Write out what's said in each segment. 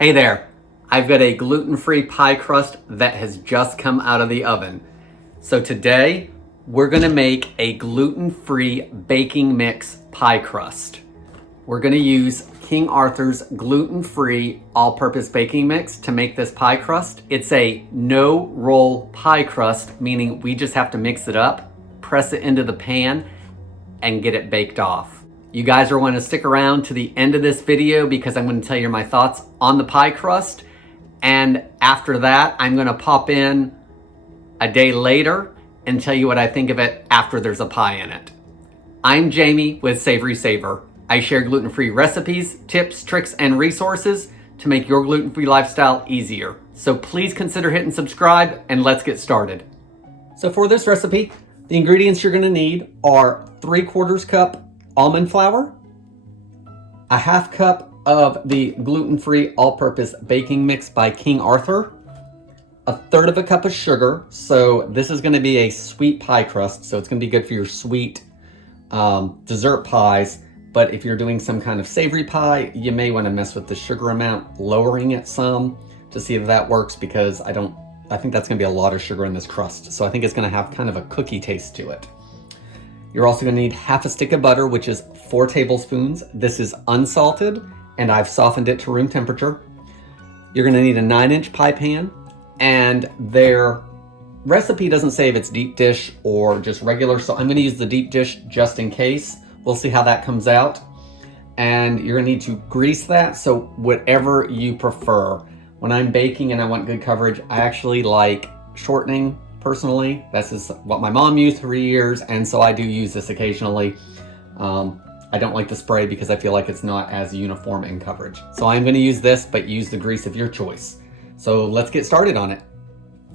Hey there, I've got a gluten-free pie crust that has just come out of the oven. So today, we're gonna make a gluten-free baking mix pie crust. We're gonna use King Arthur's gluten-free all-purpose baking mix to make this pie crust. It's a no-roll pie crust, meaning we just have to mix it up, press it into the pan, and get it baked off. You guys are going to stick around to the end of this video because I'm going to tell you my thoughts on the pie crust. And after that, I'm going to pop in a day later and tell you what I think of it after there's a pie in it. I'm Jamie with SavorySaver. I share gluten-free recipes, tips, tricks, and resources to make your gluten-free lifestyle easier. So please consider hitting subscribe and let's get started. So for this recipe, the ingredients you're going to need are 3/4 cup almond flour, a 1/2 cup of the gluten-free all-purpose baking mix by King Arthur, 1/3 cup of sugar. So this is going to be a sweet pie crust, so it's going to be good for your sweet dessert pies. But if you're doing some kind of savory pie, you may want to mess with the sugar amount, lowering it some to see if that works, because I think that's going to be a lot of sugar in this crust. So I think it's going to have kind of a cookie taste to it. You're also going to need 1/2 stick of butter, which is 4 tablespoons. This is unsalted, and I've softened it to room temperature. You're going to need a 9-inch pie pan, and their recipe doesn't say if it's deep dish or just regular, so I'm going to use the deep dish just in case. We'll see how that comes out. And you're going to need to grease that, so whatever you prefer. When I'm baking and I want good coverage, I actually like shortening. Personally, this is what my mom used for years, and so I do use this occasionally. I don't like the spray because I feel like it's not as uniform in coverage. So I'm going to use this, but use the grease of your choice. So let's get started on it.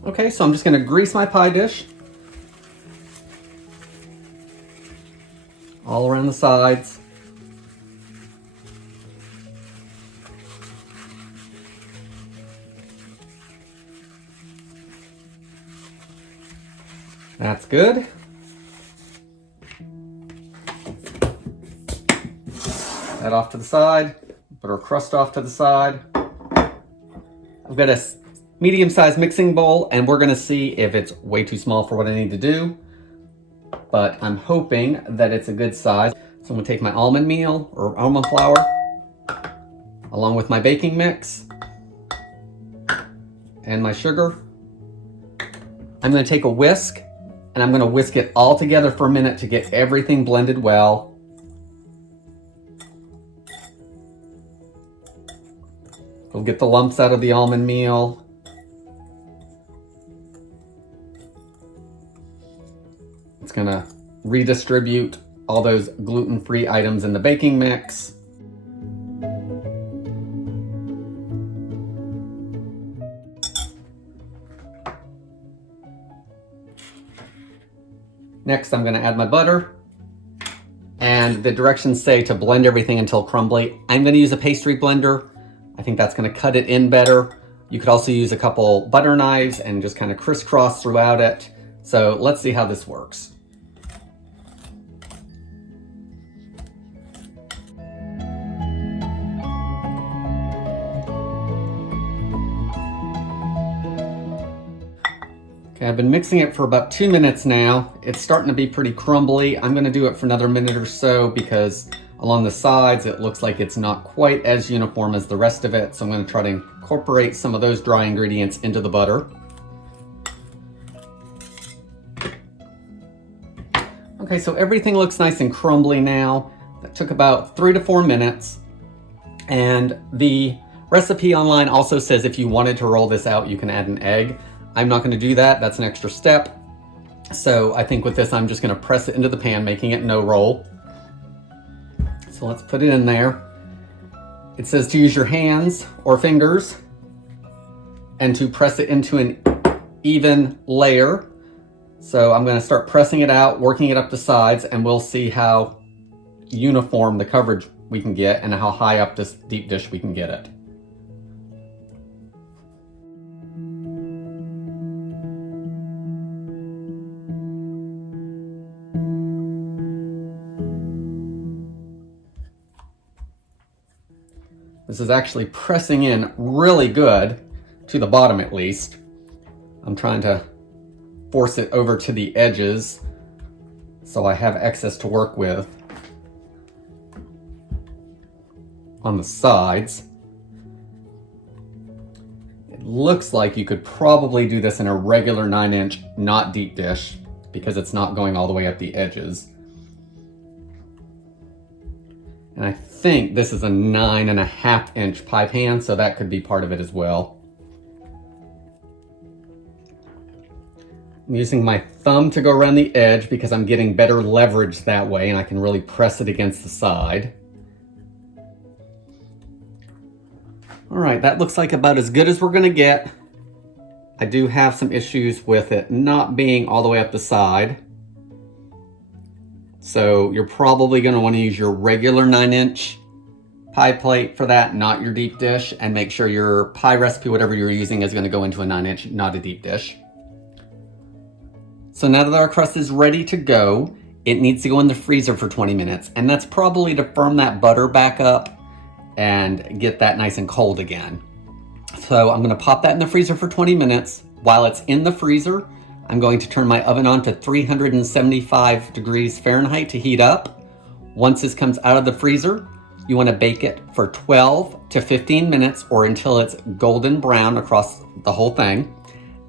Okay, so I'm just going to grease my pie dish all around the sides. That's good. That off to the side. Put our crust off to the side. I've got a medium-sized mixing bowl, and we're gonna see if it's way too small for what I need to do. But I'm hoping that it's a good size. So I'm gonna take my almond meal or almond flour along with my baking mix and my sugar. I'm gonna take a whisk, and I'm going to whisk it all together for a minute to get everything blended well. We'll get the lumps out of the almond meal. It's going to redistribute all those gluten-free items in the baking mix. Next, I'm going to add my butter, and the directions say to blend everything until crumbly. I'm going to use a pastry blender. I think that's going to cut it in better. You could also use a couple butter knives and just kind of crisscross throughout it. So let's see how this works. Okay, I've been mixing it for about 2 minutes now. It's starting to be pretty crumbly. I'm going to do it for another minute or so because along the sides it looks like it's not quite as uniform as the rest of it. So I'm going to try to incorporate some of those dry ingredients into the butter. Okay, so everything looks nice and crumbly now. That took about 3 to 4 minutes. And the recipe online also says if you wanted to roll this out, you can add an egg. I'm not going to do that. That's an extra step. So I think with this, I'm just going to press it into the pan, making it no roll. So let's put it in there. It says to use your hands or fingers and to press it into an even layer. So I'm going to start pressing it out, working it up the sides, and we'll see how uniform the coverage we can get and how high up this deep dish we can get it. The This is actually pressing in really good, to the bottom at least. I'm trying to force it over to the edges so I have excess to work with on the sides. It looks like you could probably do this in a regular 9-inch, not deep dish, because it's not going all the way up the edges. And I think this is a 9.5-inch pie pan, so that could be part of it as well. I'm using my thumb to go around the edge because I'm getting better leverage that way, and I can really press it against the side. All right, that looks like about as good as we're gonna get. I do have some issues with it not being all the way up the side. So you're probably gonna wanna use your regular 9-inch pie plate for that, not your deep dish, and make sure your pie recipe, whatever you're using, is gonna go into a 9-inch, not a deep dish. So now that our crust is ready to go, it needs to go in the freezer for 20 minutes, and that's probably to firm that butter back up and get that nice and cold again. So I'm gonna pop that in the freezer for 20 minutes. While it's in the freezer, I'm going to turn my oven on to 375 degrees Fahrenheit to heat up. Once this comes out of the freezer, you wanna bake it for 12 to 15 minutes or until it's golden brown across the whole thing.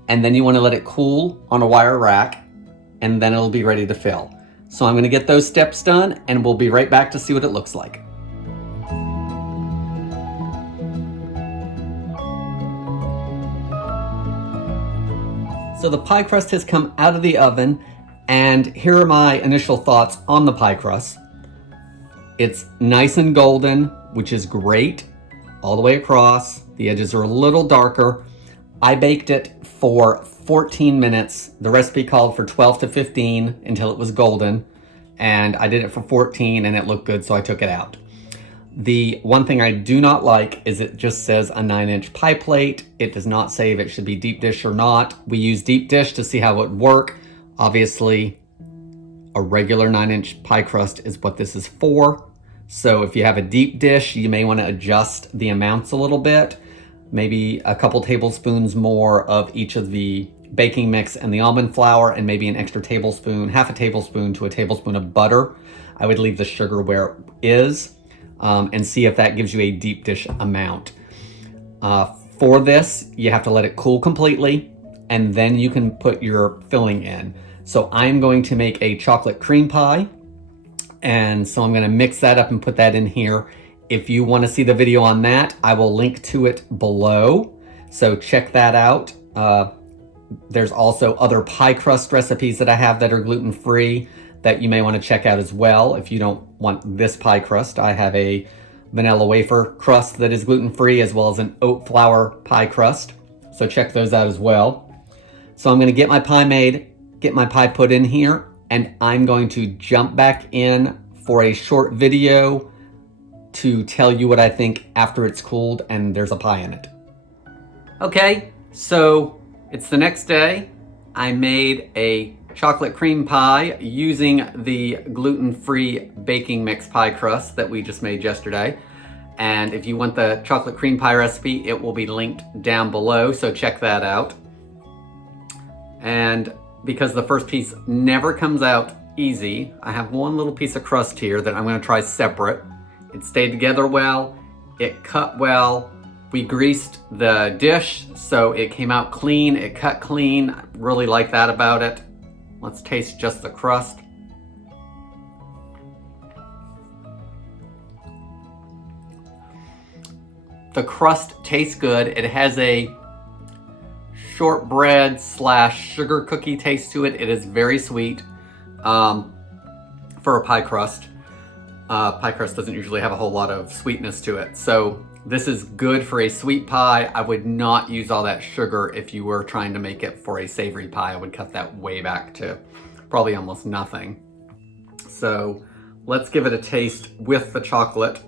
And then you wanna let it cool on a wire rack, and then it'll be ready to fill. So I'm gonna get those steps done, and we'll be right back to see what it looks like. So the pie crust has come out of the oven, and here are my initial thoughts on the pie crust. It's nice and golden, which is great, all the way across. The edges are a little darker. I baked it for 14 minutes. The recipe called for 12 to 15 until it was golden, and I did it for 14 and it looked good, so I took it out. The one thing I do not like is it just says a 9-inch pie plate. It does not say if it should be deep dish or not. We use deep dish to see how it would work. Obviously, a regular 9-inch pie crust is what this is for. So if you have a deep dish, you may want to adjust the amounts a little bit. Maybe a couple tablespoons more of each of the baking mix and the almond flour, and maybe an extra tablespoon, half a tablespoon to a tablespoon of butter. I would leave the sugar where it is. And see if that gives you a deep dish amount. For this, you have to let it cool completely, and then you can put your filling in. So I'm going to make a chocolate cream pie, and so I'm gonna mix that up and put that in here. If you wanna see the video on that, I will link to it below, so check that out. There's also other pie crust recipes that I have that are gluten-free that you may want to check out as well. If you don't want this pie crust, I have a vanilla wafer crust that is gluten-free, as well as an oat flour pie crust. So check those out as well. So I'm gonna get my pie made, get my pie put in here, and I'm going to jump back in for a short video to tell you what I think after it's cooled and there's a pie in it. Okay, so it's the next day. I made a chocolate cream pie using the gluten-free baking mix pie crust that we just made yesterday. And if you want the chocolate cream pie recipe, it will be linked down below, so check that out. And because the first piece never comes out easy, I have one little piece of crust here that I'm gonna try separate. It stayed together well, it cut well. We greased the dish, so it came out clean, it cut clean. I really like that about it. Let's taste just the crust. The crust tastes good. It has a shortbread / sugar cookie taste to it. It is very sweet for a pie crust. Pie crust doesn't usually have a whole lot of sweetness to it. So this is good for a sweet pie. I would not use all that sugar if you were trying to make it for a savory pie. I would cut that way back to probably almost nothing. So let's give it a taste with the chocolate.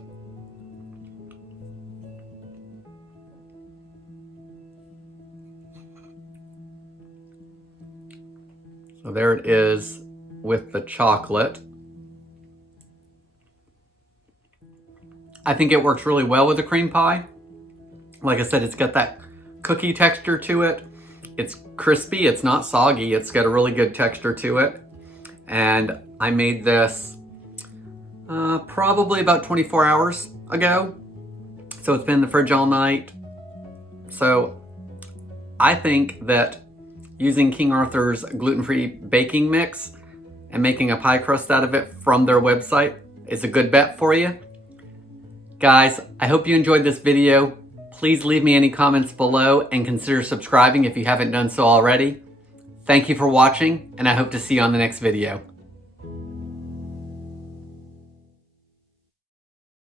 So there it is with the chocolate. I think it works really well with a cream pie. Like I said, it's got that cookie texture to it. It's crispy, it's not soggy, it's got a really good texture to it. And I made this probably about 24 hours ago. So it's been in the fridge all night. So I think that using King Arthur's gluten-free baking mix and making a pie crust out of it from their website is a good bet for you. Guys, I hope you enjoyed this video. Please leave me any comments below and consider subscribing if you haven't done so already. Thank you for watching, and I hope to see you on the next video.